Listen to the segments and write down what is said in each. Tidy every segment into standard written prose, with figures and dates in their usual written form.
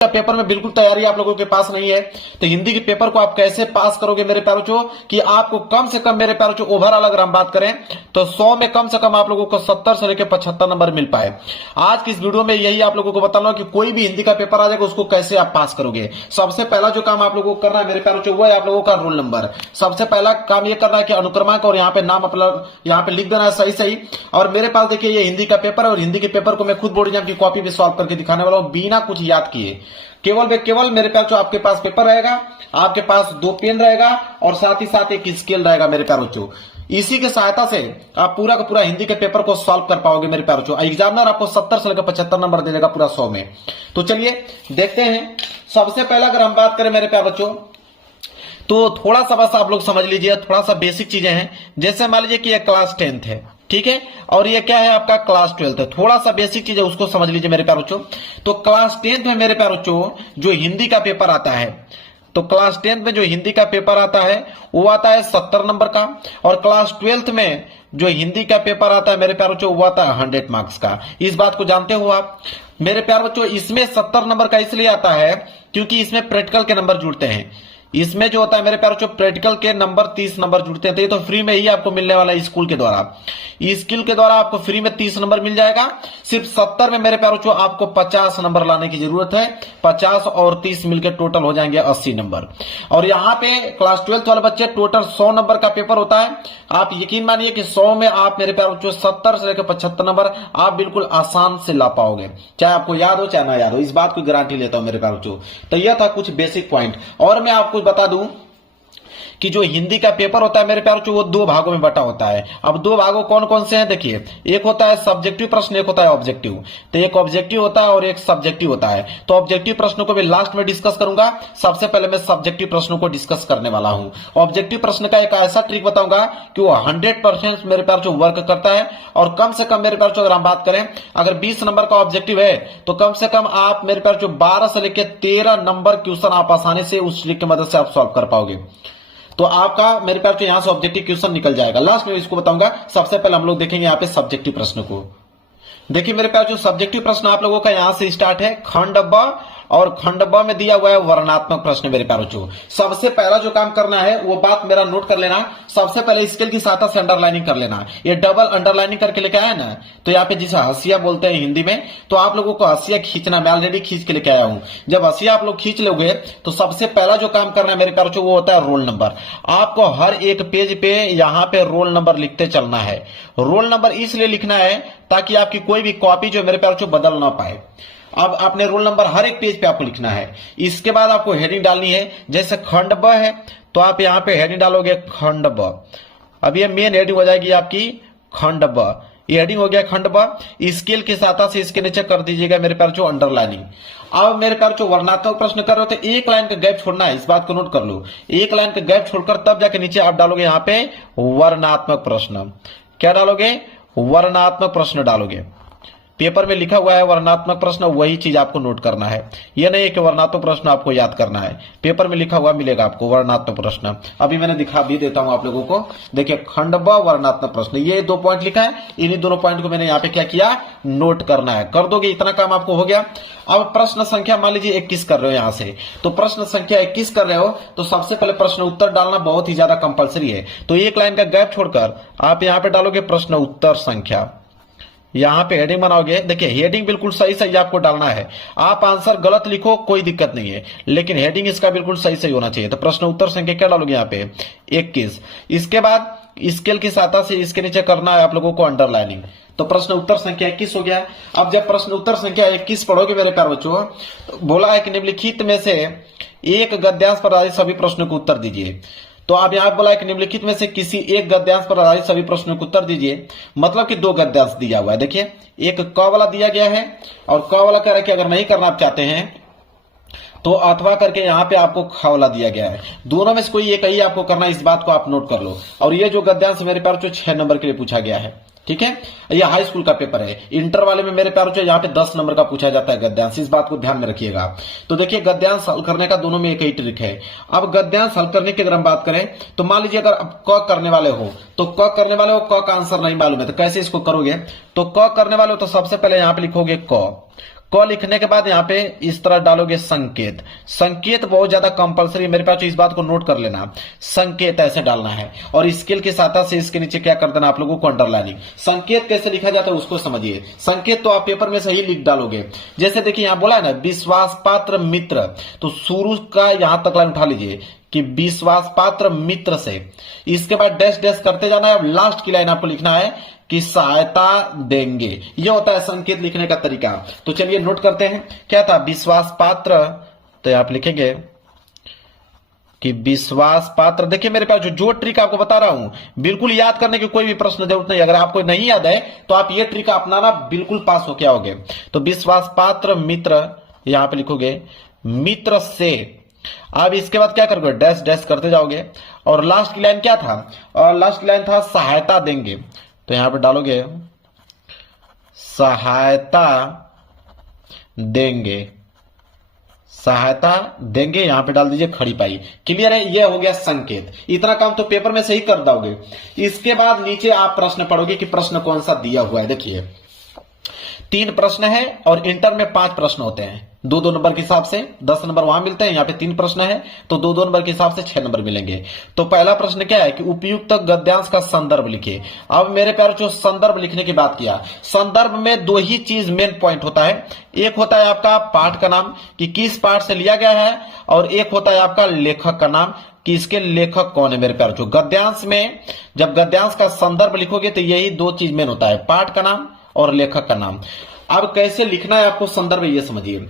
का पेपर में बिल्कुल तैयारी आप लोगों के पास नहीं है तो हिंदी के पेपर को आप कैसे पास करोगे मेरे प्यारों बच्चों कि आपको कम से कम मेरे प्यारों बच्चों ओवरऑल अगर हम बात करें तो 100 में कम से कम आप लोगों को 70 से लेकर 75 नंबर मिल पाए। आज की इस वीडियो में यही आप लोगों को बताना कि कोई भी हिंदी का पेपर आ जाएगा उसको कैसे आप पास करोगे। सबसे पहला जो काम आप लोगों को करना है मेरे प्यारों बच्चों वो है आप लोगों का रोल नंबर। सबसे पहला काम ये करना है कि अनुक्रमांक और यहाँ पे नाम अपना यहाँ पे लिख देना है सही सही। और मेरे पास देखिए ये हिंदी का पेपर है और हिंदी के पेपर को मैं खुद बोर्ड एग्जाम की कॉपी भी सॉल्व करके दिखाने वाला हूँ बिना कुछ याद किए। केवल मेरे पास जो आपके पास पेपर रहेगा, आपके पास 2 पेन रहेगा और साथ ही साथ एक स्केल रहेगा मेरे प्यारे बच्चों। इसी के सहायता से आप पूरा का पूरा हिंदी के पेपर को सॉल्व कर पाओगे मेरे प्यारे बच्चों। एग्जामिनर आपको 70 से लेकर 75 नंबर दे देगा पूरा 100 में। तो चलिए देखते हैं। सबसे पहला अगर हम बात करें मेरे प्यारे बच्चों तो थोड़ा सा बस आप लोग समझ लीजिए, थोड़ा सा बेसिक चीजें हैं। जैसे मान लीजिए कि यह क्लास 10th है, ठीक है, और ये क्या है आपका क्लास 12th है। थोड़ा सा बेसिक चीज है उसको समझ लीजिए मेरे प्यारे बच्चों। तो क्लास 10th में मेरे प्यारे बच्चों जो हिंदी का पेपर आता है, तो क्लास 10th में जो हिंदी का पेपर आता है वो आता है 70 नंबर का, और क्लास 12th में जो हिंदी का पेपर आता है मेरे प्यारे बच्चों वो आता है 100 मार्क्स का। इस बात को जानते हो आप मेरे प्यारे बच्चों। इसमें 70 नंबर का इसलिए आता है क्योंकि इसमें प्रैक्टिकल के नंबर जुड़ते हैं। इसमें जो होता है मेरे प्यारे बच्चों प्रैक्टिकल के नंबर 30 नंबर जुड़ते हैं। तो ये तो फ्री में ही आपको मिलने वाला है स्कूल के द्वारा। स्किल के द्वारा आपको फ्री में 30 नंबर मिल जाएगा। सिर्फ 70 में मेरे प्यारे बच्चों आपको 50 नंबर लाने की जरूरत है। 50 और 30 मिलकर टोटल हो जाएंगे 80 नंबर। और यहाँ पे क्लास 12th वाले बच्चे टोटल 100 नंबर का पेपर होता है। आप यकीन मानिए कि 100 में आप मेरे प्यारे बच्चों 70 से लेकर 75 नंबर आप बिल्कुल आसान से ला पाओगे, चाहे आपको याद हो चाहे ना याद हो। इस बात की गारंटी लेता हूं मेरे प्यारे बच्चों। तो यह था कुछ बेसिक पॉइंट। और मैं आपको बता दूं कि जो हिंदी का पेपर होता है मेरे प्यारे बच्चों वो 2 भागों में बटा होता है। अब 2 भागों कौन कौन से हैं देखिए, एक होता है सब्जेक्टिव प्रश्न, एक होता है ऑब्जेक्टिव। तो एक ऑब्जेक्टिव होता है और एक सब्जेक्टिव होता है। तो ऑब्जेक्टिव प्रश्नों को मैं लास्ट में डिस्कस करूंगा। सबसे पहले मैं सब्जेक्टिव प्रश्नों को डिस्कस करने वाला हूं। ऑब्जेक्टिव प्रश्न का एक ऐसा ट्रिक बताऊंगा कि वो 100% मेरे प्यारे बच्चों वर्क करता है। और कम से कम मेरे प्यारे बच्चों अगर हम बात करें, अगर 20 नंबर का ऑब्जेक्टिव है तो कम से कम आप मेरे प्यारे बच्चों 12 से लेकर 13 नंबर क्वेश्चन आप आसानी से उस ट्रिक की मदद से आप सॉल्व कर पाओगे। तो आपका मेरे प्यारे यहां से ऑब्जेक्टिव क्वेश्चन निकल जाएगा। लास्ट में इसको बताऊंगा। सबसे पहले हम लोग देखेंगे यहाँ पे सब्जेक्टिव प्रश्न को। देखिए मेरे प्यारे जो सब्जेक्टिव प्रश्न आप लोगों का यहां से स्टार्ट है खंड ब, और खंड ब में दिया हुआ है वर्णनात्मक प्रश्न। मेरे प्यारे बच्चों सबसे पहला जो काम करना है वो बात मेरा नोट कर लेना। सबसे पहले स्केल की सहायता से अंडरलाइनिंग कर लेना। ये डबल अंडरलाइनिंग करके लेके आया ना, तो यहाँ पे जिसे हंसिया बोलते हैं हिंदी में, तो आप लोगों को हंसिया खींचना, मैं ऑलरेडी खींच के लेके आया हूं। जब हंसिया आप लोग खींच लोगे तो सबसे पहला जो काम करना है मेरे प्यारे बच्चों वो होता है रोल नंबर। आपको हर एक पेज पे यहाँ पे रोल नंबर लिखते चलना है। रोल नंबर इसलिए लिखना है ताकि आपकी कोई भी कॉपी जो मेरे प्यारे बच्चों बदल ना पाए। अब आपने रोल नंबर हर एक पेज पे आपको लिखना है। इसके बाद आपको हेडिंग डालनी है। जैसे खंड ब है तो आप यहाँ पे हेडिंग डालोगे खंड ब। अब ये मेन हेडिंग हो जाएगी आपकी खंड ब। ये हेडिंग हो गया खंड ब। स्केल की सहायता से इसके नीचे कर दीजिएगा मेरे प्यारे बच्चों अंडरलाइनिंग। अब मेरे प्यारे बच्चों वर्णनात्मक प्रश्न कर रहे हो तो एक लाइन का गैप छोड़ना है। इस बात को नोट कर लो, एक लाइन का गैप छोड़कर तब जाके नीचे आप डालोगे यहाँ पे वर्णनात्मक प्रश्न। क्या डालोगे? वर्णनात्मक प्रश्न डालोगे। पेपर में लिखा हुआ है वर्णनात्मक प्रश्न, वही चीज आपको नोट करना है। यह नहीं है कि वर्णनात्मक प्रश्न आपको याद करना है। पेपर में लिखा हुआ मिलेगा आपको वर्णनात्मक प्रश्न। अभी मैंने दिखा भी देता हूं आप लोगों को। देखिए खंड ब वर्णनात्मक प्रश्न, ये 2 पॉइंट लिखा है। इन्हीं दोनों पॉइंट को मैंने यहाँ पे क्या किया, नोट करना है। कर दोगे, इतना काम आपको हो गया। अब प्रश्न संख्या मान लीजिए 21 कर रहे हो यहां से, तो प्रश्न संख्या 21 कर रहे हो तो सबसे पहले प्रश्न उत्तर डालना बहुत ही ज्यादा कंपलसरी है। तो एक लाइन का गैप छोड़कर आप यहाँ पे डालोगे प्रश्न उत्तर संख्या। यहां पे हेडिंग बनाओगे। देखिए हेडिंग बिल्कुल सही सही आपको डालना है। आप आंसर गलत लिखो कोई दिक्कत नहीं है, लेकिन हेडिंग इसका बिल्कुल सही सही होना चाहिए। तो प्रश्न उत्तर संख्या क्या डालोगे यहाँ पे 21। इसके बाद स्केल की सहायता से इसके नीचे करना है आप लोगों को अंडरलाइनिंग। तो प्रश्न उत्तर संख्या 21 हो गया। अब जब प्रश्न उत्तर संख्या 21 पढ़ोगे मेरे प्यारे बच्चों, बोला है कि निम्नलिखित में से एक गद्यांश पर आधारित सभी प्रश्नों को उत्तर दीजिए। तो आप यहां बोला है कि निम्नलिखित में से किसी एक गद्यांश पर आधारित सभी प्रश्नों को उत्तर दीजिए। मतलब कि 2 गद्यांश दिया हुआ है। देखिए एक क वाला दिया गया है और क वाला कह रहा है कि अगर नहीं करना आप चाहते हैं तो अथवा करके यहाँ पे आपको ख वाला दिया गया है। दोनों में से कोई एक ही आपको करना है, इस बात को आप नोट कर लो। और ये जो गद्यांश मेरे पास जो 6 नंबर के लिए पूछा गया है, ठीक है, ये हाई स्कूल का पेपर है। इंटर वाले में मेरे प्यारों यहाँ पे 10 नंबर का पूछा जाता है गद्यांश। इस बात को ध्यान में रखिएगा। तो देखिए गद्यांश हल करने का दोनों में एक ही ट्रिक है। अब गद्यांश हल करने की अगर हम बात करें तो मान लीजिए अगर आप क करने वाले हो तो क करने वाले हो, क का आंसर नहीं मालूम है तो कैसे इसको करोगे। तो क करने वाले हो तो सबसे पहले यहाँ पे लिखोगे क। क लिखने के बाद यहाँ पे इस तरह डालोगे संकेत। संकेत बहुत ज्यादा कंपलसरी मेरे पास, इस बात को नोट कर लेना। संकेत ऐसे डालना है और स्केल की सहायता से इसके नीचे क्या कर देना आप लोगों को, अंडरलाइनिंग। संकेत कैसे लिखा जाता है उसको समझिए। संकेत तो आप पेपर में सही लिख डालोगे। जैसे देखिए यहाँ बोला है ना विश्वास पात्र मित्र, तो शुरू का यहां तक लाइन उठा लीजिए कि विश्वास पात्र मित्र से, इसके बाद डैश डैश करते जाना है। लास्ट की लाइन आपको लिखना है कि सहायता देंगे। यह होता है संकेत लिखने का तरीका। तो चलिए नोट करते हैं क्या था, विश्वास पात्र, तो आप लिखेंगे कि विश्वास पात्र। देखिए मेरे पास जो ट्रिक आपको बता रहा हूं, बिल्कुल याद करने की कोई भी प्रश्न जरूरत नहीं। अगर आपको नहीं याद है तो आप ये ट्रिक अपनाना, बिल्कुल पास हो क्या होगे। तो विश्वास पात्र मित्र, यहां पे लिखोगे मित्र से। अब इसके बाद क्या करोगे, डैश डैश करते जाओगे और लास्ट की लाइन क्या था, और लास्ट की लाइन था सहायता देंगे। तो यहां पे डालोगे सहायता देंगे, सहायता देंगे, यहां पे डाल दीजिए खड़ी पाई। क्लियर है, यह हो गया संकेत। इतना काम तो पेपर में से ही कर दोगे। इसके बाद नीचे आप प्रश्न पढ़ोगे कि प्रश्न कौन सा दिया हुआ है। देखिए 3 प्रश्न है और इंटर में 5 प्रश्न होते हैं, 2-2 नंबर के हिसाब से 10 नंबर वहां मिलते हैं। यहाँ पे 3 प्रश्न है तो 2-2 नंबर के हिसाब से 6 नंबर मिलेंगे। तो पहला प्रश्न क्या है कि उपयुक्त गद्यांश का संदर्भ लिखिए। अब मेरे प्यारे जो संदर्भ लिखने की बात किया, संदर्भ में 2 ही चीज मेन पॉइंट होता है। एक होता है आपका पाठ का नाम कि किस पाठ से लिया गया है, और एक होता है आपका लेखक का नाम कि इसके लेखक कौन है। मेरे प्यारे जो गद्यांश में जब गद्यांश का संदर्भ लिखोगे तो यही 2 चीज मेन होता है, पाठ का नाम और लेखक का नाम। अब कैसे लिखना है आपको संदर्भ, ये समझिए।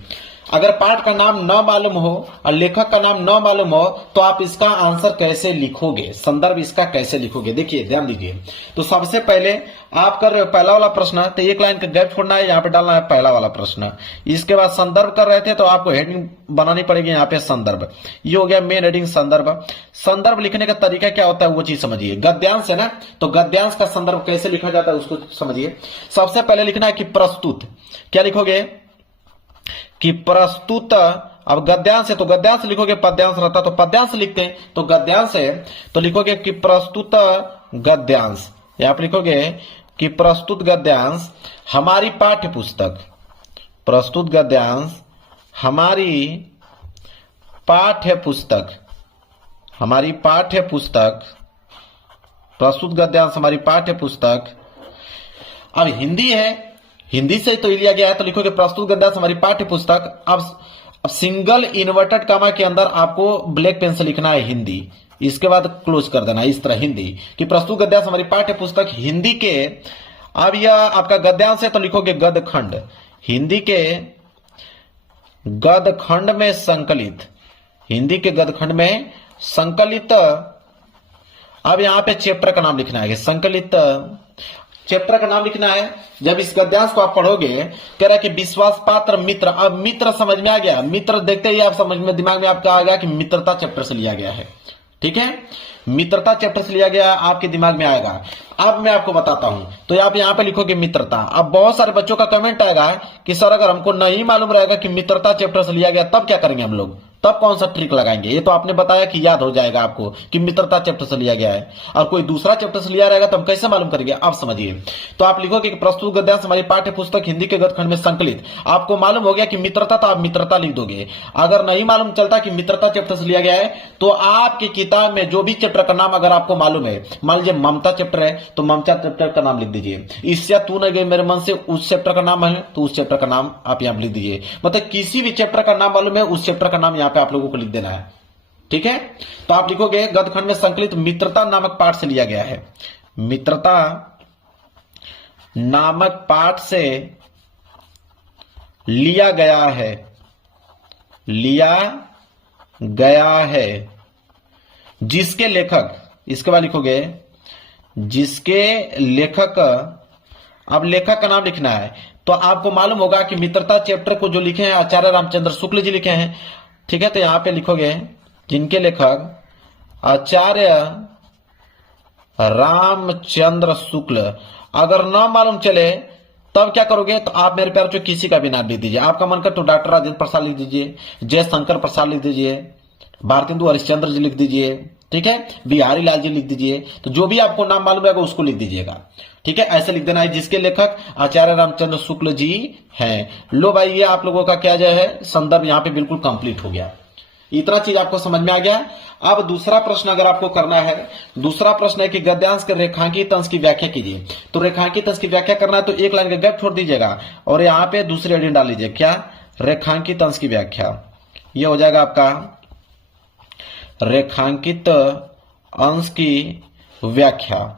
अगर पाठ का नाम न मालूम हो और लेखक का नाम न मालूम हो तो आप इसका आंसर कैसे लिखोगे, संदर्भ इसका कैसे लिखोगे, देखिए ध्यान दीजिए। तो सबसे पहले आप कर रहे हो पहला वाला प्रश्न, तो 1 लाइन का गैप छोड़ना है, यहाँ पे डालना है पहला वाला प्रश्न। इसके बाद संदर्भ कर रहे थे तो आपको हेडिंग बनानी पड़ेगी, यहाँ पे संदर्भ। ये हो गया मेन हेडिंग संदर्भ। संदर्भ लिखने का तरीका क्या होता है वो चीज समझिए। गद्यांश है ना, तो गद्यांश का संदर्भ कैसे लिखा जाता है उसको समझिए। सबसे पहले लिखना है कि प्रस्तुत, क्या लिखोगे कि प्रस्तुत। अब गद्यांश है तो गद्यांश लिखोगे, पद्यांश रहता तो पद्यांश लिखते हैं, तो गद्यांश है तो लिखोगे कि प्रस्तुत गद्यांश। यहां पर लिखोगे कि प्रस्तुत गद्यांश हमारी पाठ्य पुस्तक, प्रस्तुत गद्यांश हमारी पाठ्य पुस्तक, हमारी पाठ्य पुस्तक, प्रस्तुत गद्यांश हमारी पाठ्य पुस्तक। अब हिंदी है, हिंदी से तो लिया गया है तो लिखोगे प्रस्तुत गद्यांश हमारी पाठ्य पुस्तक। अब सिंगल इन्वर्टेड कामा के अंदर आपको ब्लैक पेन से लिखना है हिंदी, इसके बाद क्लोज कर देना इस तरह हिंदी कि प्रस्तुत गद्यांश हमारी पाठ्य पुस्तक हिंदी के। अब यह आपका गद्यांश है तो लिखोगे गद्यखंड, हिंदी के गद्यखंड में संकलित, हिंदी के गद्यखंड में संकलित। अब यहां पे चैप्टर का नाम लिखना है, संकलित चैप्टर का नाम लिखना है। जब इस गद्यांश को आप पढ़ोगे, कह रहा है कि विश्वास पात्र मित्र। अब मित्र समझ में आ गया, मित्र देखते ही आप समझ में, दिमाग में आपका आ गया कि मित्रता चैप्टर से लिया गया है। ठीक है, मित्रता चैप्टर से लिया गया, आपके दिमाग में आएगा। अब मैं आपको बताता हूं, तो आप यहां पे लिखोगे मित्रता। अब बहुत सारे बच्चों का कमेंट आएगा कि सर अगर हमको नहीं मालूम रहेगा कि मित्रता चैप्टर से लिया गया तब क्या करेंगे हम लोग, तब कौन सा ट्रिक लगाएंगे। ये तो आपने बताया कि याद हो जाएगा आपको कि मित्रता चैप्टर से लिया गया है, और कोई दूसरा चैप्टर से लिया रहेगा तो हम कैसे मालूम करेंगे। आप समझिए, तो आप लिखोगे कि प्रस्तुत गद्यांश हमारी पाठ्य पुस्तक हिंदी के गद्यखंड में संकलित। आपको मालूम हो गया कि मित्रता, तो आप मित्रता लिख दोगे। अगर नहीं मालूम चलता कि मित्रता चैप्टर से लिया गया है तो आपकी किताब में जो भी चैप्टर का नाम अगर आपको मालूम है, मान लीजिए ममता चैप्टर है तो ममता चैप्टर का नाम लिख दीजिए। इससे तू न गई मेरे मन से, उस चैप्टर का नाम है तो उस चैप्टर का नाम आप यहां लिख दीजिए। मतलब किसी भी चैप्टर का नाम मालूम है उस चैप्टर का नाम यहां पे आप लोगों को लिख देना है। ठीक है, तो आप लिखोगे गद्यखंड में संकलित मित्रता नामक पाठ से लिया गया है, मित्रता नामक पाठ से लिया गया है, लिया गया है, जिसके लेखक, इसके बाद लिखोगे जिसके लेखक। अब लेखक का नाम लिखना है, तो आपको मालूम होगा कि मित्रता चैप्टर को जो लिखे हैं आचार्य रामचंद्र शुक्ल जी लिखे हैं। ठीक है, तो यहां पे लिखोगे जिनके लेखक आचार्य रामचंद्र शुक्ल। अगर न मालूम चले तब क्या करोगे, तो आप मेरे प्यार जो किसी का भी नाम लिख दीजिए। आपका मन कर तो डॉक्टर राजेंद्र प्रसाद लिख दीजिए, जयशंकर प्रसाद लिख दीजिए, भारतेंदु हरिश्चंद्र जी लिख दीजिए, ठीक है, बिहारी लाल जी लिख दीजिए। तो जो भी आपको नाम मालूम रहेगा उसको लिख दीजिएगा, ठीक है, ऐसे लिख देना है, जिसके लेखक आचार्य रामचंद्र शुक्ल जी हैं। लो भाई, ये आप लोगों का क्या जो है संदर्भ यहाँ पे बिल्कुल कंप्लीट हो गया। इतना चीज आपको समझ में आ गया। अब दूसरा प्रश्न अगर आपको करना है, दूसरा प्रश्न है कि गद्यांश के रेखांकित अंश की व्याख्या कीजिए। तो रेखांकित अंश की व्याख्या करना है तो एक लाइन का गैप छोड़ दीजिएगा और यहाँ पे दूसरी हेडिंग डाल लीजिए, क्या, रेखांकित अंश की व्याख्या। ये हो जाएगा आपका रेखांकित अंश की व्याख्या।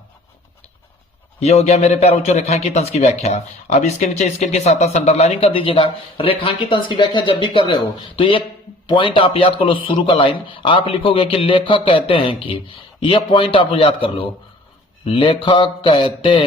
ये हो गया मेरे प्यारे बच्चों रेखांकित अंश की व्याख्या। अब इसके नीचे स्केल के साथ अंडरलाइनिंग कर दीजिएगा। रेखांकित अंश की व्याख्या जब भी कर रहे हो तो एक पॉइंट आप याद कर लो, शुरू का लाइन आप लिखोगे कि लेखक कहते हैं कि, ये पॉइंट आप याद कर लो, लेखक कहते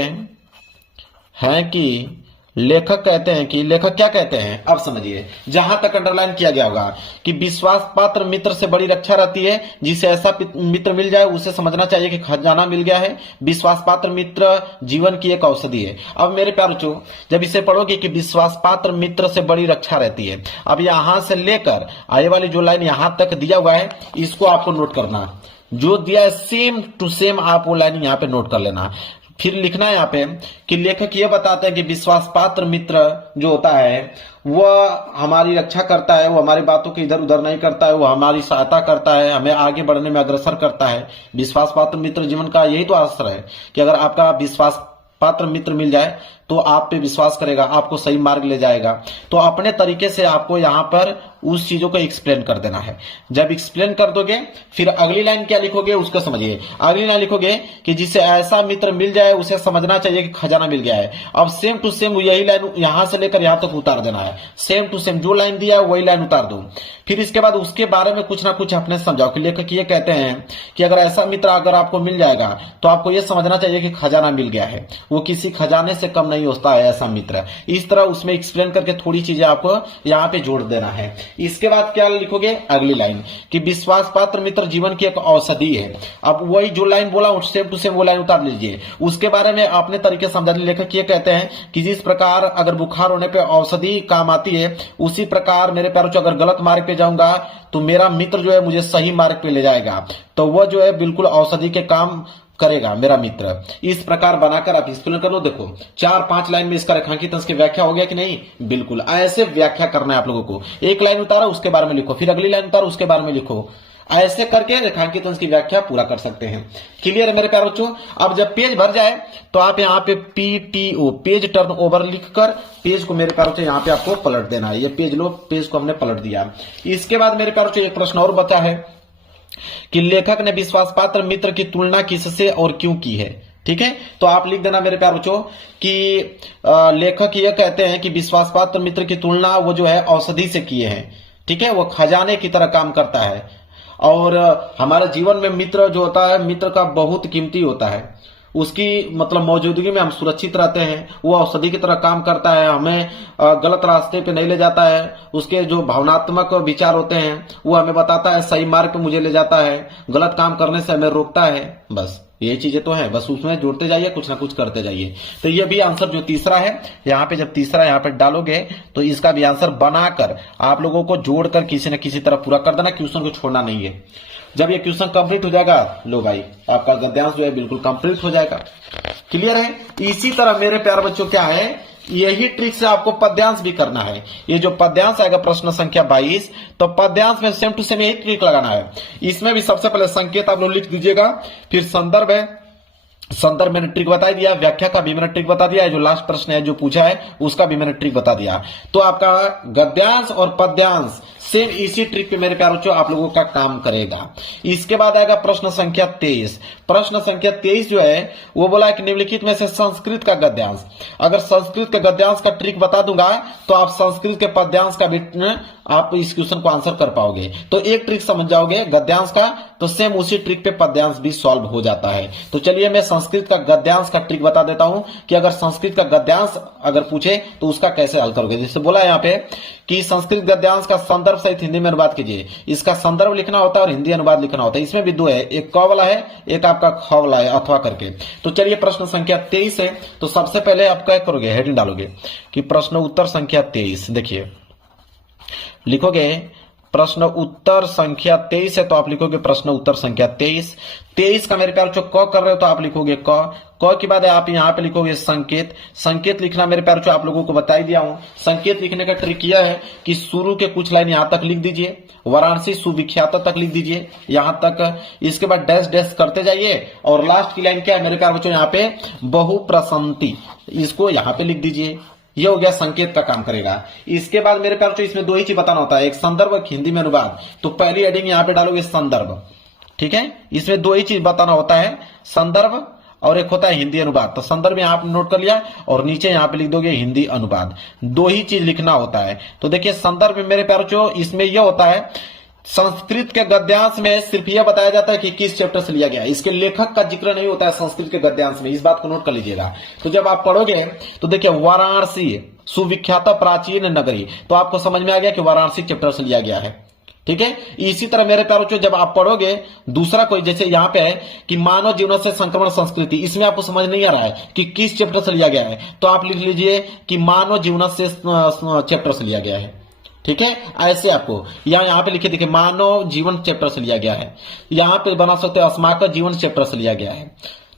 हैं कि, लेखक कहते हैं कि, लेखक क्या कहते हैं। अब समझिए, जहां तक अंडरलाइन किया गया होगा कि विश्वास पात्र मित्र से बड़ी रक्षा रहती है, जिसे ऐसा मित्र मिल जाए उसे समझना चाहिए कि खजाना मिल गया है। विश्वास पात्र मित्र जीवन की एक औषधि है। अब मेरे प्यारे बच्चों, जब इसे पढ़ोगे कि विश्वास पात्र मित्र से बड़ी रक्षा रहती है, अब यहां से लेकर आगे वाली जो लाइन यहां तक दिया हुआ है इसको आपको नोट करना, जो दिया है सेम टू सेम आप वो लाइन यहां पे नोट कर लेना। फिर लिखना है यहाँ पे कि लेखक ये बताते हैं कि विश्वास पात्र मित्र जो होता है वह हमारी रक्षा करता है, वो हमारी बातों को इधर उधर नहीं करता है, वो हमारी सहायता करता है, हमें आगे बढ़ने में अग्रसर करता है। विश्वास पात्र मित्र जीवन का यही तो आश्रय है कि अगर आपका विश्वास पात्र मित्र मिल जाए तो आप पे विश्वास करेगा, आपको सही मार्ग ले जाएगा। तो अपने तरीके से आपको यहाँ पर उस चीजों को एक्सप्लेन कर देना है। जब एक्सप्लेन कर दोगे फिर अगली लाइन क्या लिखोगे उसको समझिए। अगली लाइन लिखोगे कि जिसे ऐसा मित्र मिल जाए उसे समझना चाहिए कि खजाना मिल गया है। अब सेम टू सेम यही लाइन यहां से लेकर यहां तक उतार देना है, सेम टू सेम जो लाइन दिया है वही लाइन उतार दो। फिर इसके बाद उसके बारे में कुछ ना कुछ अपने समझाओ कि लेखक ये कहते हैं कि अगर ऐसा मित्र अगर आपको मिल जाएगा तो आपको यह समझना चाहिए कि खजाना मिल गया है, वो किसी खजाने से कम नहीं होता है ऐसा मित्र। इस तरह उसमें एक्सप्लेन करके थोड़ी चीजें आपको यहाँ पे जोड़ देना है। इसके बाद क्या लिखोगे अगली लाइन कि विश्वास पात्र मित्र जीवन की एक औषधि है। अब वही जो लाइन बोला सेम टू सेम वो लाइन उतार लीजिए, उसके बारे में अपने तरीके समझा। लेखक ये कहते हैं कि जिस प्रकार अगर बुखार होने पे औषधि काम आती है, उसी प्रकार मेरे प्यारों से अगर गलत मार्ग पे जाऊंगा तो मेरा मित्र जो है मुझे सही मार्ग पे ले जाएगा, तो वह जो है बिल्कुल औषधि के काम करेगा मेरा मित्र। इस प्रकार बनाकर आप एक्सप्लेन कर लो। देखो 4-5 लाइन में इसका रेखांकित अंश की व्याख्या हो गया कि नहीं, बिल्कुल ऐसे व्याख्या करना है आप लोगों को। एक लाइन उतारा उसके बारे में लिखो, फिर अगली लाइन उतारा उसके बारे में लिखो, ऐसे करके रेखांकित अंश की व्याख्या पूरा कर सकते हैं। क्लियर है मेरे प्यारे बच्चों। अब जब पेज भर जाए तो आप यहाँ पे PTO पेज टर्न ओवर लिखकर पेज को मेरे प्यारे बच्चों यहाँ पे आपको पलट देना है। ये पेज लो, पेज को हमने पलट दिया। इसके बाद मेरे प्यारे बच्चों एक प्रश्न और बचा है कि लेखक ने विश्वास पात्र मित्र की तुलना किससे और क्यों की है। ठीक है, तो आप लिख देना मेरे प्यारे बच्चों कि लेखक ये कहते हैं कि विश्वास पात्र मित्र की तुलना वो जो है औषधि से किए हैं। ठीक है, वो खजाने की तरह काम करता है और हमारे जीवन में मित्र जो होता है मित्र का बहुत कीमती होता है। उसकी मतलब मौजूदगी में हम सुरक्षित रहते हैं, वो औषधि की तरह काम करता है, हमें गलत रास्ते पे नहीं ले जाता है। उसके जो भावनात्मक विचार होते हैं वो हमें बताता है, सही मार्ग पे मुझे ले जाता है, गलत काम करने से हमें रोकता है। बस ये चीजें तो है, बस उसमें जोड़ते जाइए, कुछ ना कुछ करते जाइए। तो ये भी आंसर जो तीसरा है यहाँ पे, जब तीसरा यहाँ पे डालोगे तो इसका भी आंसर बनाकर आप लोगों को जोड़कर किसी न किसी तरह पूरा कर देना, क्वेश्चन को छोड़ना नहीं है। जब ये क्वेश्चन कंप्लीट हो जाएगा, लो भाई आपका गद्यांश जो है बिल्कुल कंप्लीट हो जाएगा। क्लियर है। इसी तरह मेरे प्यारे बच्चों क्या है, यही ट्रिक से आपको पद्यांश भी करना है। ये जो पद्यांश आएगा प्रश्न संख्या 22, तो पद्यांश में सेम टू सेम यही ट्रिक लगाना है। इसमें भी सबसे पहले संकेत आप लोग लिख दीजिएगा, फिर संदर्भ है, संदर्भ मैंने ट्रिक बता दिया, व्याख्या का भी मैंने ट्रिक बता दिया, जो लास्ट प्रश्न है जो पूछा है उसका भी मैंने ट्रिक बता दिया। तो आपका गद्यांश और पद्यांश सेम इसी ट्रिक पे मेरे प्यारे बच्चों आप लोगों का काम करेगा। इसके बाद आएगा प्रश्न संख्या 23। प्रश्न संख्या 23 जो है वो बोला है कि निम्नलिखित में से संस्कृत का गद्यांश, अगर संस्कृत के गद्यांश का ट्रिक बता दूंगा तो आप संस्कृत के पद्यांश का भी आप इस क्वेश्चन को आंसर कर पाओगे। तो एक ट्रिक समझ जाओगे गद्यांश का, तो सेम उसी ट्रिक पे पद्यांश भी सॉल्व हो जाता है। तो चलिए मैं संस्कृत का गद्यांश का ट्रिक बता देता हूं कि अगर संस्कृत का गद्यांश अगर पूछे तो उसका कैसे हल करोगे। जैसे बोला है यहाँ पे कि संस्कृत गद्यांश का संदर्भ सहित हिंदी में अनुवाद कीजिए। इसका संदर्भ लिखना होता है और हिंदी अनुवाद लिखना होता है। इसमें भी दो है, एक क वाला है, एक आपका ख वाला है, अथवा करके। तो चलिए प्रश्न संख्या 23 है, तो सबसे पहले आप क्या करोगे, हेडिंग डालोगे कि प्रश्न उत्तर संख्या 23। देखिए लिखोगे प्रश्न उत्तर संख्या 23 है तो आप लिखोगे प्रश्न उत्तर संख्या 23। 23 का मेरे प्यार बच्चों क कर रहे हो तो आप लिखोगे क के बाद आप यहाँ पे लिखोगे संकेत। संकेत लिखना मेरे प्यार बच्चों आप लोगों को बता ही दिया हूं। संकेत लिखने का ट्रिक यह है कि शुरू के कुछ लाइन यहां तक लिख दीजिए, वाराणसी सुविख्यात तक लिख दीजिए यहां तक, इसके बाद डैश डैश करते जाइए और लास्ट की लाइन क्या है मेरे प्यार बच्चों यहाँ पे बहुप्रसंति, इसको यहाँ पे लिख दीजिए। ये हो गया संकेत का काम करेगा। इसके बाद मेरे प्यार बच्चों इसमें दो ही चीज बताना होता है, एक संदर्भ एक हिंदी में अनुवाद। तो पहली हेडिंग यहाँ पे डालोगे संदर्भ, ठीक है। इसमें दो ही चीज बताना होता है, संदर्भ और एक होता है हिंदी अनुवाद। तो संदर्भ यहाँ पे नोट कर लिया और नीचे यहाँ पे लिख दोगे हिंदी अनुवाद, दो ही चीज लिखना होता है। तो देखिए संदर्भ में मेरे प्यार बच्चों इसमें यह होता है, संस्कृत के गद्यांश में सिर्फ यह बताया जाता है कि किस चैप्टर से लिया गया, इसके लेखक का जिक्र नहीं होता है संस्कृत के गद्यांश में, इस बात को नोट कर लीजिएगा। तो जब आप पढ़ोगे तो देखिए वाराणसी सुविख्यात प्राचीन नगरी, तो आपको समझ में आ गया कि वाराणसी चैप्टर से लिया गया है, ठीक है। इसी तरह मेरे प्यारे बच्चों जब आप पढ़ोगे दूसरा कोई, जैसे यहाँ पे है कि मानव जीवन से संक्रमण संस्कृति, इसमें आपको समझ नहीं आ रहा है कि किस चैप्टर से लिया गया है, तो आप लिख लीजिए कि मानव जीवन से चैप्टर से लिया गया है, ठीक है। ऐसे आपको यहाँ पे लिखे देखिए मानव जीवन चैप्टर से लिया गया है। यहाँ पे बना सकते हो अस्माकल जीवन चैप्टर से लिया गया है,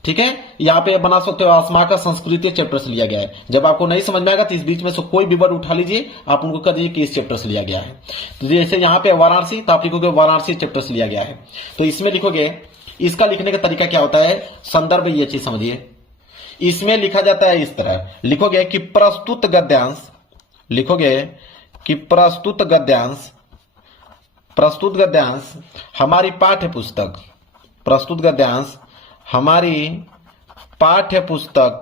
ठीक है। यहाँ पे बना सकते हो अस्माकल संस्कृति चैप्टर से लिया गया है। जब आपको नहीं समझ में आएगा तो इस बीच में से कोई भी वर्ड उठा लीजिए, आप उनको कह दीजिए कि इस चैप्टर से लिया गया है। तो जैसे यहाँ पे वाराणसी, तो आप लिखोगे वाराणसी चैप्टर से लिया गया है। तो इसमें लिखोगे, इसका लिखने का तरीका क्या होता है, संदर्भ ये चीज समझिए। इसमें लिखा जाता है इस तरह, लिखोगे कि प्रस्तुत गद्यांश, लिखोगे कि प्रस्तुत गद्यांश हमारी पाठ्य पुस्तक, प्रस्तुत गद्यांश हमारी पाठ्य पुस्तक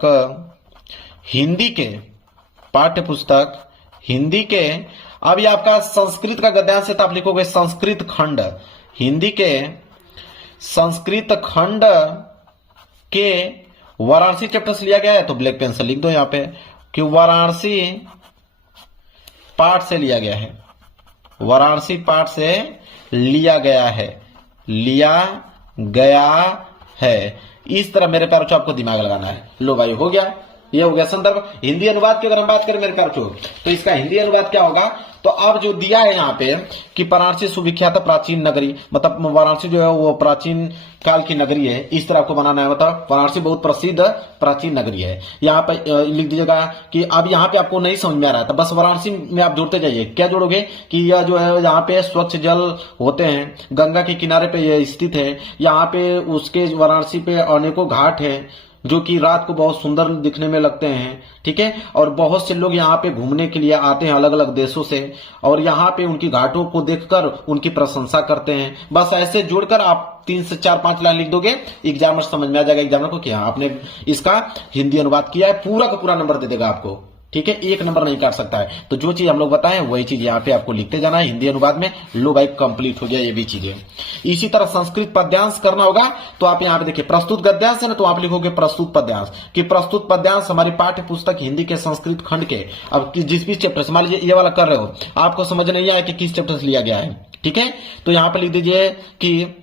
हिंदी के, पाठ्य पुस्तक हिंदी के, अब ये आपका संस्कृत का गद्यांश है तो आप लिखोगे संस्कृत खंड, हिंदी के संस्कृत खंड के वाराणसी चैप्टर से लिया गया है। तो ब्लैक पेन से लिख दो यहां पे कि वाराणसी पाठ से लिया गया है, वाराणसी पाठ से लिया गया है, लिया गया है। इस तरह मेरे प्यारे बच्चों आपको दिमाग लगाना है। लो भाई हो गया, ये हो गया संदर्भ। हिंदी अनुवाद की अगर हम बात करें मेरे प्यारे बच्चों, तो इसका हिंदी अनुवाद क्या होगा, तो अब जो दिया है यहाँ पे कि वाराणसी सुविख्यात प्राचीन नगरी, मतलब वाराणसी जो है वो प्राचीन काल की नगरी है, इस तरह आपको बनाना है। मतलब वाराणसी बहुत प्रसिद्ध प्राचीन नगरी है। यहाँ पे लिख दीजिएगा कि अब यहाँ पे आपको नहीं समझ में आ रहा है तो बस वाराणसी में आप जोड़ते जाइए। क्या जोड़ोगे कि यह जो है यहाँ पे स्वच्छ जल होते हैं, गंगा के किनारे पे यह स्थित है, यहाँ पे उसके वाराणसी पे अनेकों घाट है जो कि रात को बहुत सुंदर दिखने में लगते हैं, ठीक है। और बहुत से लोग यहाँ पे घूमने के लिए आते हैं अलग अलग देशों से, और यहाँ पे उनकी घाटों को देखकर उनकी प्रशंसा करते हैं। बस ऐसे जोड़कर आप 3 से 4-5 लाइन लिख दोगे, एग्जामर समझ में आ जाएगा एग्जामर को कि हाँ आपने इसका हिंदी अनुवाद किया है, पूरा का पूरा नंबर दे देगा आपको, ठीक है। 1 नंबर नहीं काट सकता है। तो जो चीज हम लोग बताएं वही चीज यहाँ पे आपको लिखते जाना है हिंदी अनुवाद में। लो भाई कंप्लीट हो गया ये भी चीजें। इसी तरह संस्कृत पद्यांश करना होगा तो आप यहाँ पे देखिए प्रस्तुत गद्यांश है ना, तो आप लिखोगे प्रस्तुत पद्यांश कि प्रस्तुत पद्यांश हमारी पाठ्य पुस्तक हिंदी के संस्कृत खंड के, अब जिस भी चैप्टर से, मान लीजिए ये वाला कर रहे हो, आपको समझ नहीं आया कि किस चैप्टर से लिया गया है, ठीक है। तो यहाँ पे लिख दीजिए कि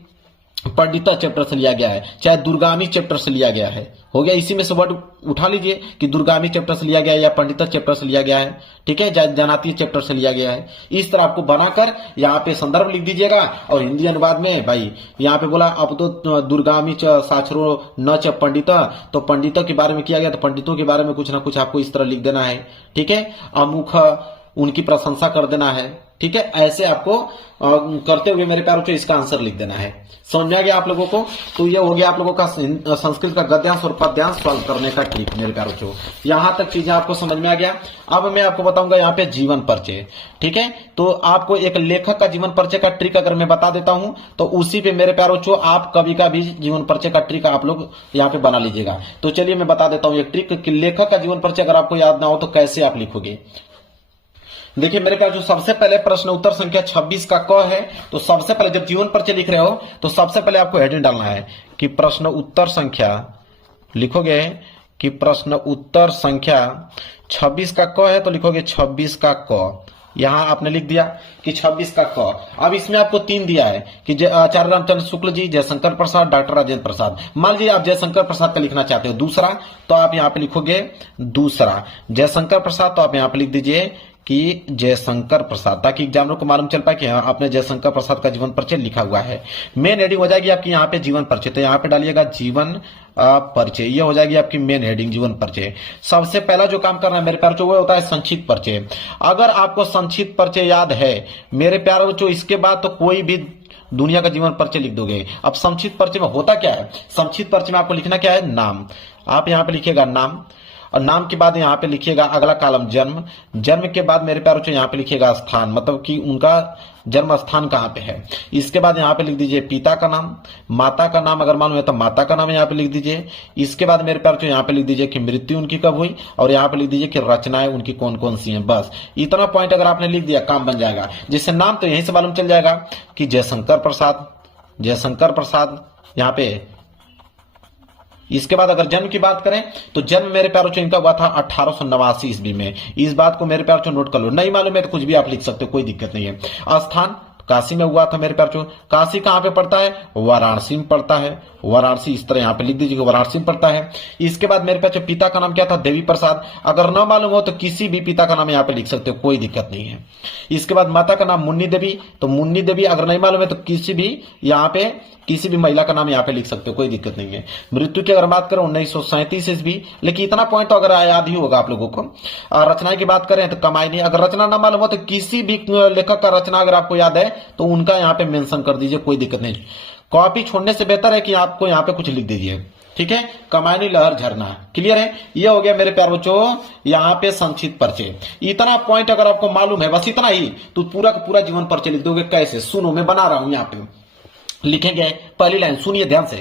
पंडिता चैप्टर से लिया गया है, चाहे दुर्गामी चैप्टर से लिया गया है, हो गया। इसी में से वर्ड उठा लीजिए कि दुर्गामी चैप्टर से लिया गया है या पंडिता चैप्टर से लिया गया है, ठीक है, जनाती चैप्टर से लिया गया है। इस तरह आपको बनाकर यहाँ पे संदर्भ लिख दीजिएगा। और हिंदी अनुवाद में भाई यहाँ पे बोला अब तो दुर्गामी साक्षरो न च पंडिता, तो पंडितों के बारे में किया गया तो पंडितों के बारे में कुछ ना कुछ आपको इस तरह लिख देना है, ठीक है। अमुख उनकी प्रशंसा कर देना है, ठीक है। ऐसे आपको करते हुए मेरे प्यारों को इसका आंसर लिख देना है। समझ में आ गया आप लोगों को। तो ये हो गया आप लोगों का संस्कृत का गद्यांश और पद्यांश सॉल्व करने का ट्रिक मेरे प्यारों को। यहां तक चीजें आपको समझ में आ गया। अब मैं आपको बताऊंगा यहाँ पे जीवन परिचय, ठीक है। तो आपको एक लेखक का जीवन परिचय का ट्रिक अगर मैं बता देता हूं तो उसी पे मेरे प्यारों को आप कभी का भी जीवन परिचय का ट्रिक आप लोग यहाँ पे बना लीजिएगा। तो चलिए मैं बता देता हूँ एक ट्रिक कि लेखक का जीवन परिचय अगर आपको याद ना हो तो कैसे आप लिखोगे। देखिए मेरे पास जो सबसे पहले प्रश्न उत्तर संख्या 26 का क है, तो सबसे पहले जब जीवन परिचय लिख रहे हो तो सबसे पहले आपको हेडिंग डालना है कि प्रश्न उत्तर संख्या, लिखोगे कि प्रश्न उत्तर संख्या 26 का क है तो लिखोगे 26 का क। यहां आपने लिख दिया कि 26 का क। अब इसमें आपको 3 दिया है कि आचार्य रामचंद्र शुक्ल जी, जयशंकर प्रसाद, डॉक्टर राजेंद्र प्रसाद। मान लीजिए आप जयशंकर प्रसाद का लिखना चाहते हो दूसरा, तो आप यहाँ पे लिखोगे दूसरा। जयशंकर प्रसाद तो आप यहाँ पे लिख दीजिए कि जयशंकर प्रसाद, ताकि एग्जामिनर को मालूम चल पाए कि हाँ आपने जयशंकर प्रसाद का जीवन परिचय लिखा हुआ है। मेन हेडिंग हो जाएगी आपकी यहाँ पे जीवन परिचय, तो यहाँ पे डालिएगा जीवन परिचय, ये हो जाएगी आपकी मेन हेडिंग जीवन परिचय। सबसे पहला जो काम करना है मेरे प्यारे बच्चों वो होता है संक्षिप्त परिचय। अगर आपको संक्षिप्त परिचय याद है मेरे प्यारे बच्चों, इसके बाद तो कोई भी दुनिया का जीवन परिचय लिख दोगे। अब संक्षिप्त परिचय में होता क्या है, संक्षिप्त परिचय में आपको लिखना क्या है, नाम। आप यहाँ पे लिखिएगा नाम, और नाम के बाद यहाँ पे लिखिएगा अगला कॉलम जन्म। जन्म के बाद मेरे प्यारे बच्चों यहाँ पे लिखिएगा स्थान, मतलब कि उनका जन्म स्थान कहाँ पे है। इसके बाद यहाँ पे लिख दीजिए पिता का नाम, माता का नाम अगर मालूम है तो माता का नाम यहाँ पे लिख दीजिए। इसके बाद मेरे प्यारे बच्चों यहाँ पे लिख दीजिए कि मृत्यु उनकी कब हुई, और यहाँ पे लिख दीजिए कि रचनाएं उनकी कौन कौन सी हैं। बस इतना पॉइंट अगर आपने लिख दिया काम बन जाएगा। जिससे नाम तो यहीं से मालूम चल जाएगा कि जयशंकर प्रसाद, जयशंकर प्रसाद यहाँ पे। इसके बाद अगर जन्म की बात करें तो जन्म मेरे प्यारों इनका हुआ था 1889 ईस्वी में। इस बात को मेरे प्यारों नोट कर लो, नहीं मालूम है तो कुछ भी आप लिख सकते हो, कोई दिक्कत नहीं है। स्थान काशी में हुआ था मेरे प्यारों। काशी कहां पे पड़ता है, वाराणसी में पड़ता है, वाराणसी। इस तरह यहां पे लिख दीजिए वाराणसी में पड़ता है। इसके बाद मेरे पास पिता का नाम क्या था, देवी प्रसाद। अगर न मालूम हो तो किसी भी पिता का नाम यहाँ पे लिख सकते हो, कोई दिक्कत नहीं है। इसके बाद माता का नाम मुन्नी देवी, तो मुन्नी देवी अगर नहीं मालूम है तो किसी भी यहाँ पे किसी भी महिला का नाम यहाँ पे लिख सकते हो, कोई दिक्कत नहीं है। मृत्यु की अगर बात करें 1937 ईस्वी, लेकिन इतना पॉइंट तो अगर याद ही होगा आप लोगों को। रचना की बात करें तो कमाई, अगर रचना ना मालूम हो तो किसी भी लेखक का रचना अगर आपको याद है तो उनका यहाँ पे मेंशन कर दीजिए, कोई दिक्कत नहीं। कॉपी छोड़ने से बेहतर है कि आपको यहाँ पे कुछ लिख दीजिए, ठीक है। कमायनी लहर झरना, क्लियर है। ये हो गया मेरे प्यार बच्चों यहाँ पे संक्षिप्त परिचय। इतना पॉइंट अगर आपको मालूम है, बस इतना ही, तो पूरा का पूरा जीवन परिचय लिख दोगे। कैसे, सुनो मैं बना रहा हूं यहाँ पे, लिखेंगे पहली लाइन, सुनिए ध्यान से,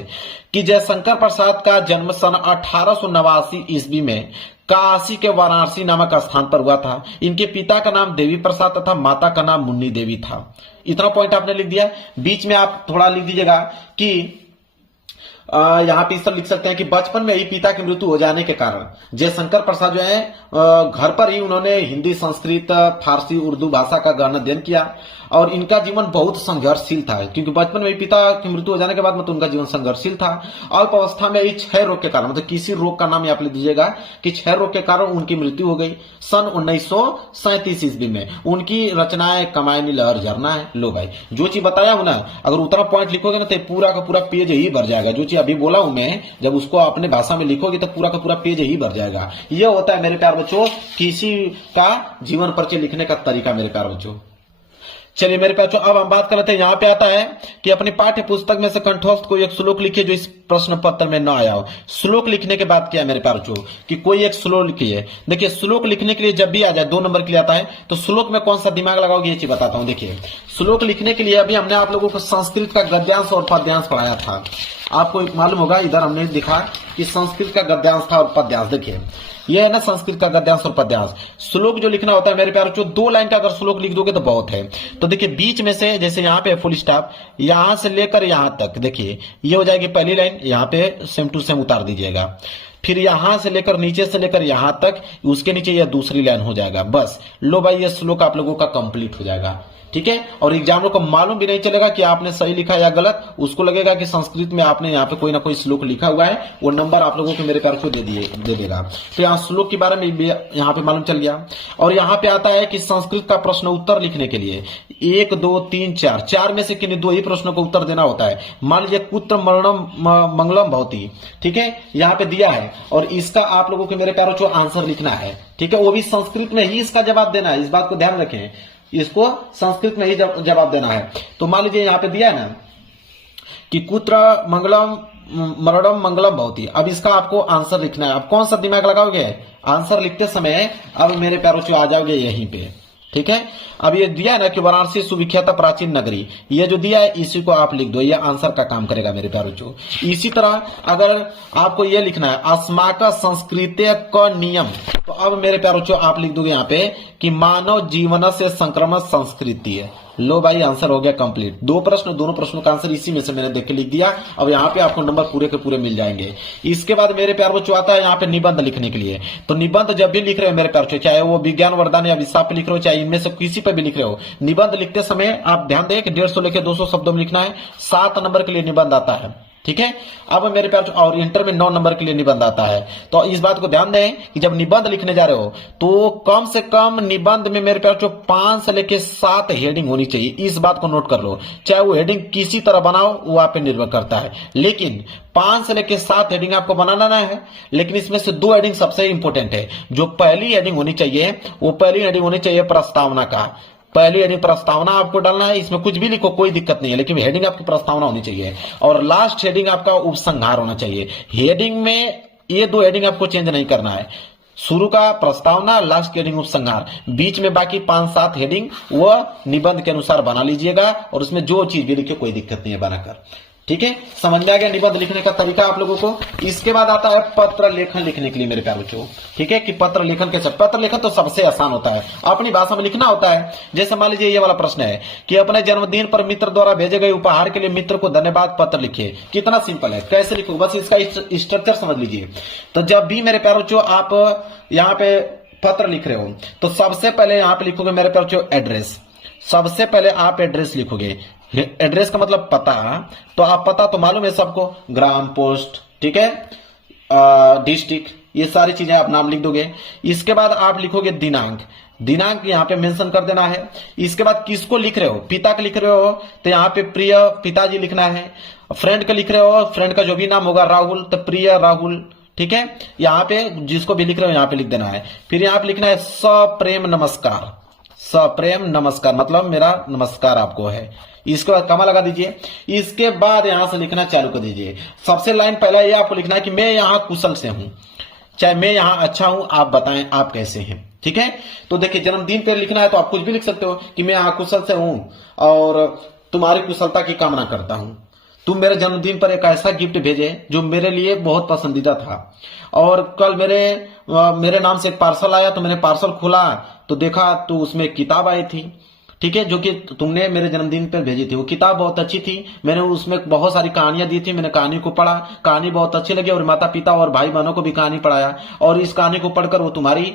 कि जयशंकर प्रसाद का जन्म सन 1889 ईस्वी में काशी के वाराणसी नामक स्थान पर हुआ था। इनके पिता का नाम देवी प्रसाद तथा माता का नाम मुन्नी देवी था। इतना पॉइंट आपने लिख दिया। बीच में आप थोड़ा लिख दीजिएगा कि यहाँ पे इस तरह लिख सकते हैं कि बचपन में ही पिता की मृत्यु हो जाने के कारण जयशंकर प्रसाद जो है घर पर ही उन्होंने हिंदी, संस्कृत, फारसी, उर्दू भाषा का गहन अध्ययन किया, और इनका जीवन बहुत संघर्षशील था, क्योंकि बचपन में ही पिता की मृत्यु हो जाने के बाद मतलब उनका जीवन संघर्षशील था। अल्प अवस्था में ही क्षय रोग के कारण, मतलब किसी रोग का नाम यहाँ पे लिख दीजिएगा कि क्षय रोग के कारण उनकी मृत्यु हो गई सन 1937 ईस्वी में। उनकी रचनाएं कमायनी लहर झरना है। लो भाई, जो चीज बताया हूं ना, अगर उतना पॉइंट लिखोगे ना तो पूरा का पूरा पेज ही भर जाएगा। जो चीज अभी बोला हूं मैं, जब उसको अपने भाषा में लिखोगे तो पूरा का पूरा पेज ही भर जाएगा। ये होता है मेरे प्यार बच्चों किसी का जीवन परिचय लिखने का तरीका मेरे प्यार बच्चों। चलिए मेरे प्यार बच्चों, अब हम बात कर लेते हैं। यहाँ पे आता है कि अपनी पाठ्य पुस्तक में से कंठस्थ कोई एक श्लोक लिखिए जो इस प्रश्न पत्र में ना आया हो। श्लोक लिखने के बाद क्या है मेरे प्यार बच्चों कि कोई एक श्लोक लिखिए। देखिए श्लोक लिखने के लिए जब भी आ जाए 2 नंबर के लिए आता है, तो श्लोक में कौन सा दिमाग लगाओगे ये चीज बताता हूं। देखिए श्लोक लिखने के लिए अभी हमने आप लोगों को संस्कृत का गद्यांश और पद्यांश पढ़ाया था। आपको मालूम होगा, इधर हमने दिखा कि संस्कृत का गद्यांश था और पद्यांश। देखिए ये है ना संस्कृत का गद्यांश और पद्यांश। श्लोक जो लिखना होता है मेरे प्यारे बच्चों, 2 लाइन का अगर श्लोक लिख दोगे तो बहुत है। तो देखिए बीच में से, जैसे यहाँ पे फुल स्टॉप, यहां से लेकर यहां तक, देखिए ये हो जाएगी पहली लाइन, यहाँ पे सेम टू सेम उतार दीजिएगा। फिर यहां से लेकर नीचे से लेकर यहां तक, उसके नीचे यह दूसरी लाइन हो जाएगा। बस लो भाई, ये श्लोक आप लोगों का कंप्लीट हो जाएगा, ठीक है। और एग्जामिनर को मालूम भी नहीं चलेगा कि आपने सही लिखा या गलत, उसको लगेगा कि संस्कृत में आपने यहाँ पे कोई ना कोई श्लोक लिखा हुआ है, वो नंबर आप लोगों को मेरे प्यार को दे देगा। तो यहाँ श्लोक के बारे में भी यहाँ पे मालूम चल गया। और यहाँ पे आता है कि संस्कृत का प्रश्न उत्तर लिखने के लिए 1, 2, 3, 4 में से किन्हीं 2 ही प्रश्नों को उत्तर देना होता है। मान लीजिए कुत्र मरणम मंगलम भवती, ठीक है, यहाँ पे दिया है, और इसका आप लोगों को मेरे प्यारों को आंसर लिखना है, ठीक है। वो भी संस्कृत में ही इसका जवाब देना है, इस बात को ध्यान रखें, इसको संस्कृत में ही जवाब देना है। तो मान लीजिए यहाँ पे दिया है ना कि कुत्र मंगलम मरणम मंगलम भवती। अब इसका आपको आंसर लिखना है। अब कौन सा दिमाग लगाओगे आंसर लिखते समय? अब मेरे प्यारों से आ जाओगे यहीं पे, ठीक है। अब ये दिया है ना कि वाराणसी सुविख्यात प्राचीन नगरी, ये जो दिया है इसी को आप लिख दो, ये आंसर का काम करेगा मेरे प्यारों को। इसी तरह अगर आपको ये लिखना है अस्माक संस्कृत्य का नियम, तो अब मेरे प्यारों आप लिख दोगे यहाँ पे कि मानव जीवन से संक्रमण संस्कृति है। लो भाई, आंसर हो गया कंप्लीट। 2 प्रश्न, दोनों प्रश्नों का आंसर इसी में से मैंने देख के लिख दिया। अब यहाँ पे आपको नंबर पूरे के पूरे मिल जाएंगे। इसके बाद मेरे प्यार बच्चों आता है यहाँ पे निबंध लिखने के लिए। तो निबंध जब भी लिख रहे हो मेरे प्यार बच्चों, चाहे वो विज्ञान वरदान या विस्तार पे लिख रहे हो, चाहे इनमें से किसी पे भी लिख रहे हो, निबंध लिखते समय आप ध्यान दें कि 150 लेके 200 शब्दों में लिखना है। 7 नंबर के लिए निबंध आता है। ठीक है। अब मेरे प्यार और इंटर में 9 नंबर के लिए निबंध आता है, तो इस बात को ध्यान दें कि जब निबंध लिखने जा रहे हो तो कम से कम निबंध में मेरे प्यार 5 से लेके 7 हेडिंग होनी चाहिए। इस बात को नोट कर लो, चाहे वो हेडिंग किसी तरह बनाओ वो आप पे निर्भर करता है, लेकिन 5 से लेके 7 हेडिंग आपको बनाना है। लेकिन इसमें से 2 हेडिंग सबसे इंपॉर्टेंट है। जो पहली हेडिंग होनी चाहिए वो पहली हेडिंग होनी चाहिए प्रस्तावना का। पहली हेडिंग प्रस्तावना आपको डालना है, इसमें कुछ भी लिखो कोई दिक्कत नहीं है, लेकिन हेडिंग आपकी प्रस्तावना होनी चाहिए। और लास्ट हेडिंग आपका उपसंहार होना चाहिए। हेडिंग में ये 2 हेडिंग आपको चेंज नहीं करना है, शुरू का प्रस्तावना, लास्ट की हेडिंग उपसंहार, बीच में बाकी 5-7 हेडिंग वो निबंध के अनुसार बना लीजिएगा और उसमें जो चीज भी लिखे कोई दिक्कत नहीं है बनाकर। ठीक है, समझ में आ गया निबंध लिखने का तरीका आप लोगों को। इसके बाद आता है पत्र लेखन लिखने के लिए मेरे प्यारे बच्चों। ठीक है, कि पत्र लेखन कैसे। पत्र लेखन तो सबसे आसान होता है, अपनी भाषा में लिखना होता है। जैसे मान लीजिए ये वाला प्रश्न है कि अपने जन्मदिन पर मित्र द्वारा भेजे गए उपहार के लिए मित्र को धन्यवाद पत्र लिखिए। कितना सिंपल है, कैसे लिखो, बस इसका स्ट्रक्चर समझ लीजिए। तो जब भी मेरे प्यारे बच्चों आप यहाँ पे पत्र लिख रहे हो तो सबसे पहले यहाँ पे लिखोगे मेरे प्यारे बच्चों एड्रेस। सबसे पहले आप एड्रेस लिखोगे। एड्रेस का मतलब पता, तो आप पता तो मालूम है सबको, ग्राम, पोस्ट, ठीक है, डिस्ट्रिक्ट, ये सारी चीजें आप नाम लिख दोगे। इसके बाद आप लिखोगे दिनांक। दिनांक यहाँ पे मेंशन कर देना है। इसके बाद किसको लिख रहे हो, पिता का लिख रहे हो तो यहाँ पे प्रिय पिताजी लिखना है। फ्रेंड का लिख रहे हो, फ्रेंड का जो भी नाम होगा राहुल, तो प्रिय राहुल। ठीक है, यहाँ पे जिसको भी लिख रहे हो यहाँ पे लिख देना है। फिर यहाँ पे लिखना है सप्रेम नमस्कार। सप्रेम नमस्कार मतलब मेरा नमस्कार आपको है। इसके बाद कमा लगा दीजिए। इसके बाद यहां से लिखना चालू कर दीजिए। सबसे लाइन पहला ये आपको लिखना है कि मैं यहां कुशल से हूं, चाहे मैं यहां अच्छा हूं, आप बताएं आप कैसे हैं। ठीक है, तो देखिए जन्मदिन पे लिखना है तो आप कुछ भी लिख सकते हो कि मैं यहां कुशल से हूं और तुम्हारी कुशलता की कामना करता हूं। तुम मेरे जन्मदिन पर एक ऐसा गिफ्ट भेजे जो मेरे लिए बहुत पसंदीदा था, और कल मेरे नाम से एक पार्सल आया तो मैंने पार्सल खोला तो देखा तो उसमें एक किताब आई थी। ठीक है, जो कि तुमने मेरे जन्मदिन पर भेजी थी। वो किताब बहुत अच्छी थी, मैंने उसमें बहुत सारी कहानियां दी थी, मैंने कहानी को पढ़ा, कहानी बहुत अच्छी लगी और माता पिता और भाई बहनों को भी कहानी पढ़ाया और इस कहानी को पढ़कर वो तुम्हारी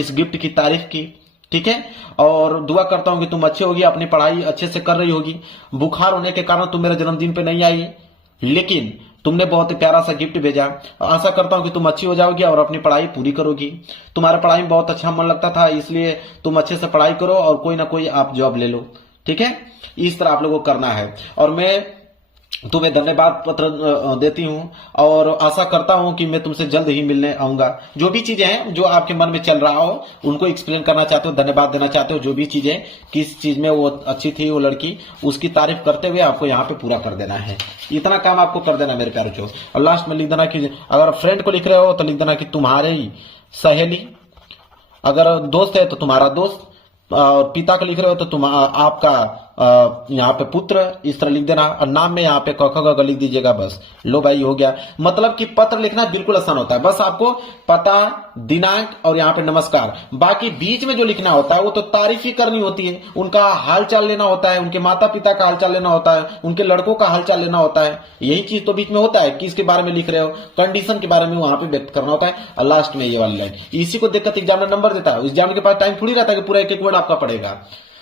इस गिफ्ट की तारीफ की। ठीक है, और दुआ करता हूं कि तुम अच्छी होगी, अपनी पढ़ाई अच्छे से कर रही होगी। बुखार होने के कारण तुम मेरे जन्मदिन पे नहीं आई, लेकिन तुमने बहुत ही प्यारा सा गिफ्ट भेजा। आशा करता हूं कि तुम अच्छी हो जाओगी और अपनी पढ़ाई पूरी करोगी। तुम्हारे पढ़ाई में बहुत अच्छा मन लगता था, इसलिए तुम अच्छे से पढ़ाई करो और कोई ना कोई आप जॉब ले लो। ठीक है, इस तरह आप लोगों को करना है। और मैं तुम्हें धन्यवाद पत्र देती हूं और आशा करता हूं कि मैं तुमसे जल्द ही मिलने आऊंगा। जो भी चीजें हैं जो आपके मन में चल रहा हो उनको एक्सप्लेन करना चाहते हो, धन्यवाद देना चाहते हो, जो भी चीजें किस चीज में वो अच्छी थी वो लड़की, उसकी तारीफ करते हुए आपको यहाँ पे पूरा कर देना है। इतना काम आपको कर देना मेरे प्यारे। और लास्ट में लिख देना कि अगर फ्रेंड को लिख रहे हो तो लिख देना कि तुम्हारी सहेली, अगर दोस्त है तो तुम्हारा दोस्त, और पिता का लिख रहे हो तो तुम आपका यहाँ पे पुत्र, इस तरह लिख देना। और नाम में यहाँ पे क ख ग लिख दीजिएगा। बस लो भाई हो गया। मतलब कि पत्र लिखना बिल्कुल आसान होता है, बस आपको पता, दिनांक और यहाँ पे नमस्कार। बाकी बीच में जो लिखना होता है वो तो तारीफ ही करनी होती है, उनका हालचाल लेना होता है, उनके माता पिता का हालचाल लेना होता है, उनके लड़कों का हालचाल लेना होता है। यही चीज तो बीच में होता है कि इसके बारे में लिख रहे हो, कंडीशन के बारे में वहां पे व्यक्त करना होता है। और लास्ट में ये वाली लाइन, इसी को देखकर एग्जामिनर नंबर देता है। एग्जाम के पास टाइम थोड़ी रहता है कि पूरा एक एक वर्ड आपका पड़ेगा।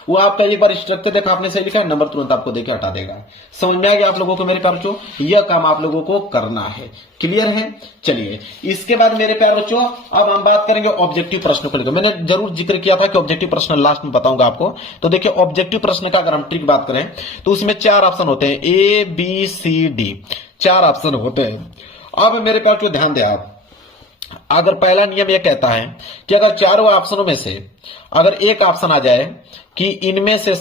वो आपका एक बार स्ट्रक्चर देखा, आपने सही लिखा है, नंबर तुरंत आपको देके हटा देगा। समझ में आ गया आप लोगों को मेरे प्यारे बच्चों, यह काम आप लोगों को करना है। क्लियर है? चलिए इसके बाद मेरे प्यारे बच्चों अब हम बात करेंगे ऑब्जेक्टिव प्रश्न को लेकर। मैंने जरूर जिक्र किया था कि ऑब्जेक्टिव प्रश्न लास्ट में बताऊंगा आपको। तो देखिए ऑब्जेक्टिव प्रश्न का अगर हम ट्रिक बात करें तो उसमें 4 ऑप्शन होते हैं, A B C D, 4 option होते हैं। अब मेरे प्यारे बच्चों ध्यान दें आप, अगर पहला नियम यह कहता है कि अगर चारों ऑप्शनों में से अगर एक ऑप्शन आ जाए कि इनमें से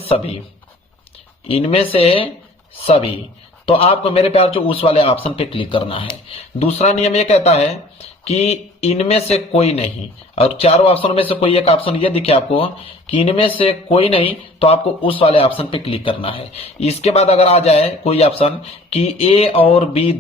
सभी, तो आपको मेरे प्यार जो उस वाले ऑप्शन पे क्लिक करना है। दूसरा नियम यह कहता है कि इनमें से कोई नहीं, और चारों ऑप्शनों में से कोई एक ऑप्शन ये दिखे आपको कि इनमें से कोई नहीं, तो आपको उस वाले ऑप्शन पे क्लिक करना है। इसके बाद अगर आ जाए कोई ऑप्शन कि ए और बी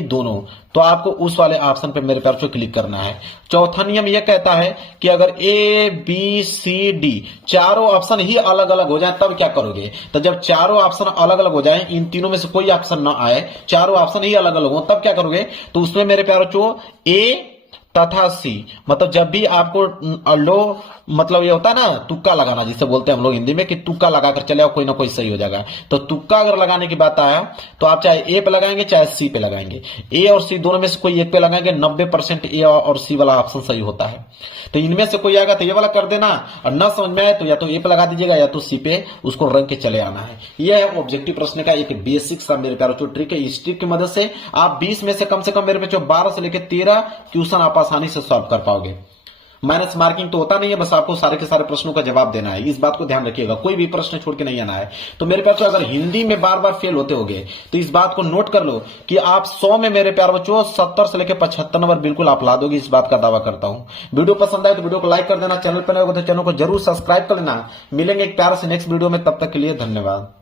दोनों, तो आपको उस वाले ऑप्शन पे मेरे प्यार से क्लिक करना है। चौथा नियम यह कहता है कि अगर ए बी सी डी चारों ऑप्शन ही अलग अलग हो जाए तब क्या करोगे। तो जब चारों ऑप्शन अलग अलग हो जाए, इन तीनों में से कोई ऑप्शन ना आए, चारों ऑप्शन ही अलग अलग हो, तब क्या करोगे। तो उसमें मेरे प्यारों ए तथा सी, मतलब जब भी आपको लो मतलब ये होता है ना तुक्का लगाना, जिसे बोलते हैं हम लोग हिंदी में कि तुक्का लगाकर चले आओ, कोई ना कोई सही हो जाएगा। तो तुक्का अगर लगाने की बात आया तो आप चाहे ए पे लगाएंगे चाहे सी पे लगाएंगे, ए और सी दोनों में से कोई एक पे लगाएंगे, 90% ए और सी वाला ऑप्शन सही होता है। तो इनमें से कोई आएगा तो ये वाला कर देना, और न समझ में आए तो या तो ए पे लगा दीजिएगा या तो सी पे उसको रंग के चले आना है। यह है ऑब्जेक्टिव प्रश्न का एक बेसिक सा मेरे प्यारो ट्रिक है। इस ट्रिक की मदद से आप 20 में से कम मेरे पे 12 से लेकर 13 क्वेश्चन आप आसानी से सॉल्व कर पाओगे। माइनस मार्किंग तो होता नहीं है, बस आपको सारे के सारे प्रश्नों का जवाब देना है, इस बात को ध्यान रखिएगा, कोई भी प्रश्न छोड़ के नहीं आना है। तो मेरे प्यार अगर हिंदी में बार बार फेल होते होगे तो इस बात को नोट कर लो कि आप 100 में मेरे प्यार बच्चों 70 से लेकर 75 नंबर बिल्कुल आप ला दोगे, इस बात का दावा करता हूं। वीडियो पसंद आए तो वीडियो को लाइक कर देना, चैनल पर नए हो तो चैनल को जरूर सब्सक्राइब कर लेना। मिलेंगे एक प्यार से नेक्स्ट वीडियो में, तब तक के लिए धन्यवाद।